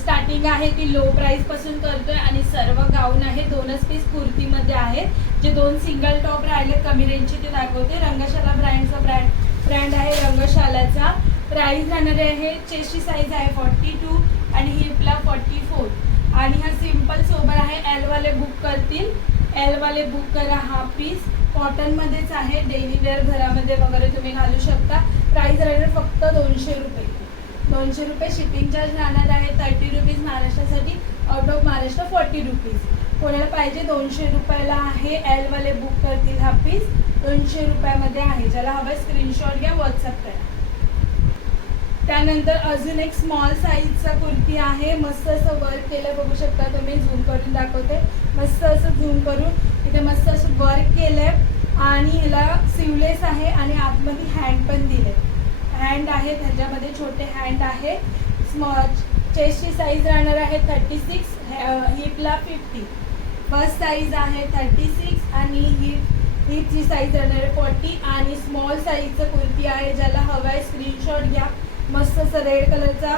Starting आहे ती low price पासून करतोय आणि सर्व गाऊन आहे. 2च पीस कुर्तीमध्ये आहेत. जे 2 सिंगल टॉप राहिले कमी रेंजचे ते दाखवते. रंगशाला ब्रँडचा ब्रँड आहे रंगशालाचा. प्राइस राहणार आहे, चेस्टची साईज आहे 42 आणि हिपला 44 आणि हा सिंपल सोबर आहे. एल वाले बुक करतील, एल वाले बुक करा. हा पीस कॉटनमध्येच आहे, डेली वेअर घरामध्ये वगैरे तुम्ही घालू शकता. प्राइस राहणार फक्त 200 रुपये. 200 रुपये. शिपिंग चार्ज राहणार आहे 30 रुपीज महाराष्ट्रासाठी. Out of Maharashtra 40 rupees. कोणाला पाहिजे 200 रुपयाला आहे. एल वाले बुक करतील. हा पीस 200 रुपयामध्ये आहे. ज्याला हवा स्क्रीनशॉट घ्या, व्हॉट्सअप करा. त्यानंतर अजून एक स्मॉल साईजचा कुर्ती आहे. मस्त असं वर्क केलं, बघू शकता तुम्ही. झूम करून दाखवते. मस्त असं झूम करून इथे मस्त असं वर्क केलंय आणि ह्याला सिवलेस आहे आणि आतमध्ये हँड पण दिले. हँड आहे त्याच्यामध्ये, छोटे हँड आहे. स्मॉल चेस्टची साईज राहणार आहे 36, हिपला 50. बस साईज आहे 36 आणि हिपची साईज राहणार आहे 40 आणि स्मॉल साईजचं कुर्ती आहे. ज्याला हवा आहे स्क्रीनशॉट घ्या. मस्त असं रेड कलरचा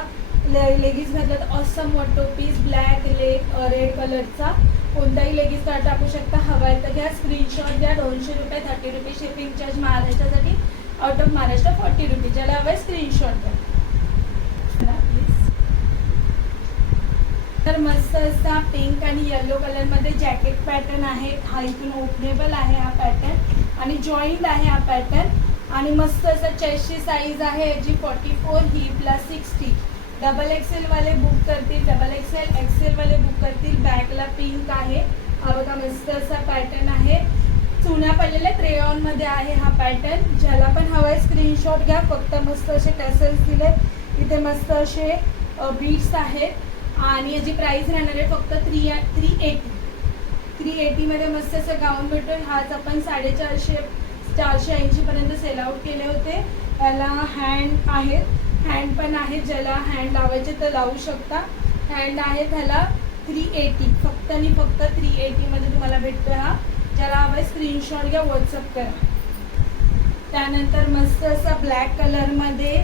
लेगीज घातला तर ऑसम वाटतो पीस. ब्लॅक रेड कलरचा कोणताही लेगीज टाकू शकता. हवा आहे तर घ्या, स्क्रीनशॉट घ्या. 200 रुपये, 30 रुपये शिपिंग चार्ज महाराष्ट्रासाठी. आउट ऑफ महाराष्ट्र 40 रुपये. ज्याला हवा आहे स्क्रीनशॉट घ्या प्लीज. तर मस्त असा पिंक आणि येलो कलरमध्ये जॅकेट पॅटर्न आहे. हा इथून ओपनेबल आहे हा पॅटर्न आणि जॉईंट आहे हा पॅटर्न. आणि मस्त असं चेस्टची साईज आहे याची 44, हिपला 60. डबल एक्सेल वाले बुक करतील, डबल एक्सेल वाले बुक करतील. बॅकला पिंक आहे. हा बघा मस्त असा पॅटर्न आहे. चुन्या पडलेल्या क्रेयॉनमध्ये आहे हा पॅटर्न. ज्याला पण हवा आहे स्क्रीनशॉट घ्या. फक्त मस्त असे टॅसल्स दिले. इथे मस्त असे बीट्स आहेत आणि याची प्राइस राहणार आहे फक्त 380 मध्ये मस्त असं गाऊन भेटून. हाच आपण 480 पर्यंत सेल आउट केले होते. याला हँड आहेत, हँड पण आहेत. ज्याला हँड लावायचे तर लावू शकता. हँड आहे त्याला 380, फक्त आणि फक्त 380 मध्ये तुम्हाला भेटतो हा. ज्याला हवा स्क्रीनशॉट घ्या, व्हॉट्सअप करा. त्यानंतर मस्त असा ब्लॅक कलरमध्ये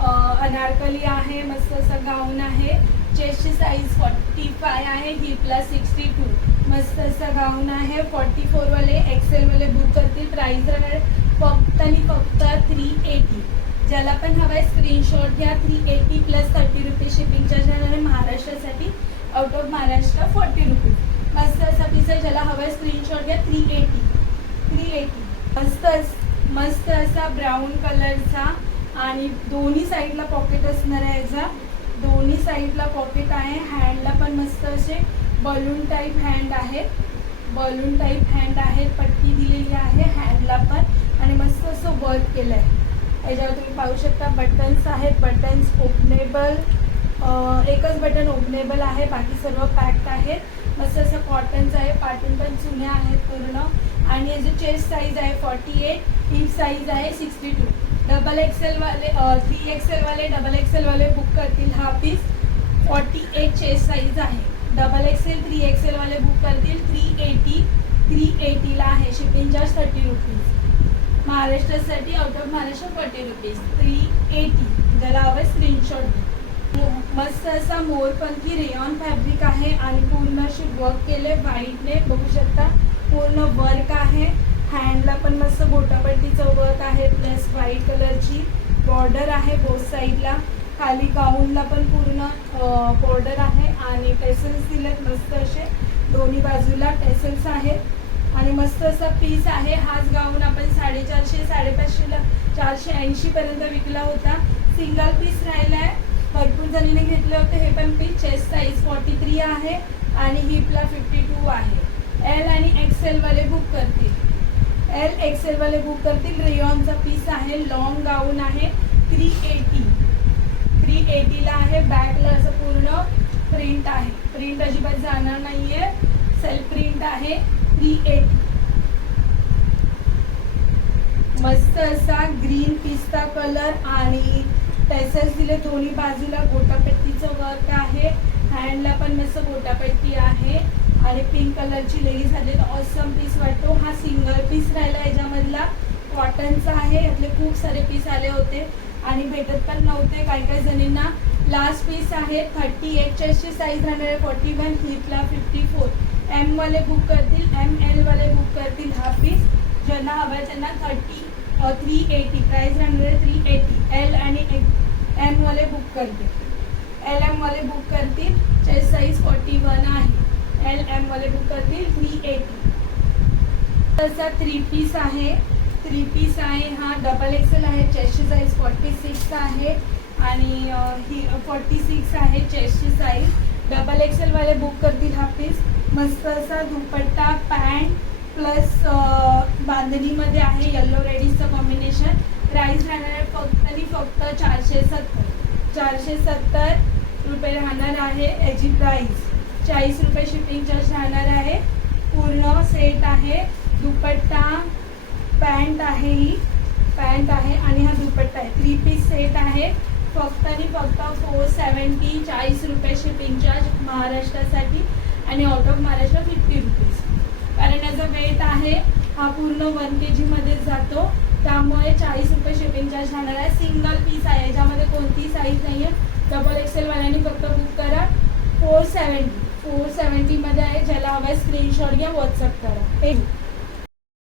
अनारकली आहे. मस्त असा गाऊन आहे. चेस्टची साईज 45 आहे, हिपला 62. मस्त असा गाऊन आहे. 44 वाले एक्सेल वाले बुक करतील. प्राइस राहणार फक्त आणि फक्त 380. ज्याला पण हवा आहे स्क्रीनशॉट घ्या. 380 प्लस 30 रुपये शिपिंग चार्ज राहणार आहे महाराष्ट्रासाठी. Out of Maharashtra 40 rupees. मस्त असा पीस आहे. ज्याला हवा आहे स्क्रीनशॉट घ्या. 380. मस्त असा ब्राऊन कलरचा आणि दोन्ही साईडला पॉकेट असणार आहे. याचा दोन्ही साईडला पॉकेट आहे. हँडला पण मस्त असे बलून टाईप हँड आहे. बलून टाईप हँड आहे. पट्टी दिलेली आहे हँडला पण आणि मस्त असं वर्क केलं आहे. याच्यावर तुम्ही पाहू शकता बटन्स आहेत. बटन्स ओपनेबल, एकच बटन ओपनेबल आहे. बाकी सर्व पॅक्ड आहेत. मस्त असं कॉटनचं आहे. पार्टून पण चुन्या आहेत पूर्ण. आणि याची चेस्ट साईज आहे 48, हिप साईज आहे 62. डबल एक्सेल वाले 3 एक्सेल वाले डबल एक्सेल वाले बुक करतील. हा पीस 48 चेस्ट साईज आहे. डबल एक्सेल 3 एक्सेल वाले बुक करतील. 380ला आहे. शिपिंग चार्ज 30 रुपीज महाराष्ट्रासाठी. Out of Maharashtra 40 rupees. 380. ज्याला हवं स्क्रीनशॉट. मस्त असा मोरपंखी रेयॉन फॅब्रिक आहे आणि पूर्ण अशी वर्क केले व्हाईटने, बघू शकता. पूर्ण वर्क आहे. हँडला पण मस्त गोटापट्टीचं वर्क आहे. प्लस व्हाईट कलरची बॉर्डर आहे बोथ साईडला. खाली गाऊनला पण पूर्ण बॉर्डर आहे आणि टेसल्स दिलेत मस्त असे. दोन्ही बाजूला टेसल्स आहेत आणि मस्त असा पीस आहे. हाच गाऊन आपण 450, 550ला 480 पर्यंत विकला होता. सिंगल पीस राहिला आहे. भरपूर जणीने घेतले होते हे पण पीस. चेस्ट साईज 43 आहे आणि हिपला 52 आहे. एल आणि एक्सेल वाले बुक करतील. एल एक्सेल वाले बुक करतील. रेयॉनचा पीस आहे. लॉंग गाऊन आहे. 380ला आहे. बॅकला असं पूर्ण प्रिंट आहे. प्रिंट अजिबात जाणार नाहीये. सेल्फ प्रिंट आहे. 380. मस्त असा ग्रीन पिस्ता कलर आणि टेसल्स दिले दोन्ही बाजूला. गोटापट्टीचं वर्क आहे. हँडला पण मस्त गोटापट्टी आहे आणि पिंक कलरची लेगीज आली तर ऑसम पीस वाटतो. हा सिंगल पीस राहिला याच्यामधला. कॉटनचा आहे. यातले खूप सारे पीस आले होते आणि भेटत पण नव्हते. काही काही जणींना लास्ट पीस आहे 38 चेस्टची साईज राहणार आहे 41, हिपला 54. एम वाले बुक करतील, ML वाले बुक करतील हा पीस. ज्यांना हवा आहे त्यांना 380 प्राइस राहणार आहे 380. एल आणि M वाले बुक करतील, LM वाले बुक करतील. चेस्ट साईज 41 आहे, LM वाले बुक करतील 380. तसा 3 पीस आहे, 3 पीस आहे हा डबल एक्सेल आहे. चेस्टची साईज 46 आहे आणि ही 46 आहे चेस्टची साईज. डबल एक्सेल वाले बुक करतील हा पीस. मस्त असा दुपट्टा पॅन्ट प्लस बांधणीमध्ये आहे, येल्लो रेडीजचं कॉम्बिनेशन. प्राईस राहणार आहे फक्त आणि फक्त 470 रुपये राहणार आहे. याची प्राईस 40 रुपये शिपिंग चार्ज राहणार आहे. पूर्ण सेट आहे, दुपट्टा पॅन्ट आहे, ही पॅन्ट आहे आणि हा दुपट्टा आहे. 3 पीस सेट आहे. फक्त आणि फक्त 470, 40 रुपये शिपिंग चार्ज महाराष्ट्रासाठी आणि आउट ऑफ महाराष्ट्र 50 रुपीज. कारण याचा वेट आहे हा पूर्ण 1 kg मध्ये जातो, त्यामुळे 40 रुपये शिपिंग चार्ज राहणार आहे. सिंगल पीस आहे, याच्यामध्ये कोणतीही साईज नाही आहे. डबल एक्सेल वाल्यांनी फक्त बुक करा. 470 मध्ये आहे. ज्याला हवा आहे स्क्रीनशॉट घ्या, व्हॉट्सअप करा.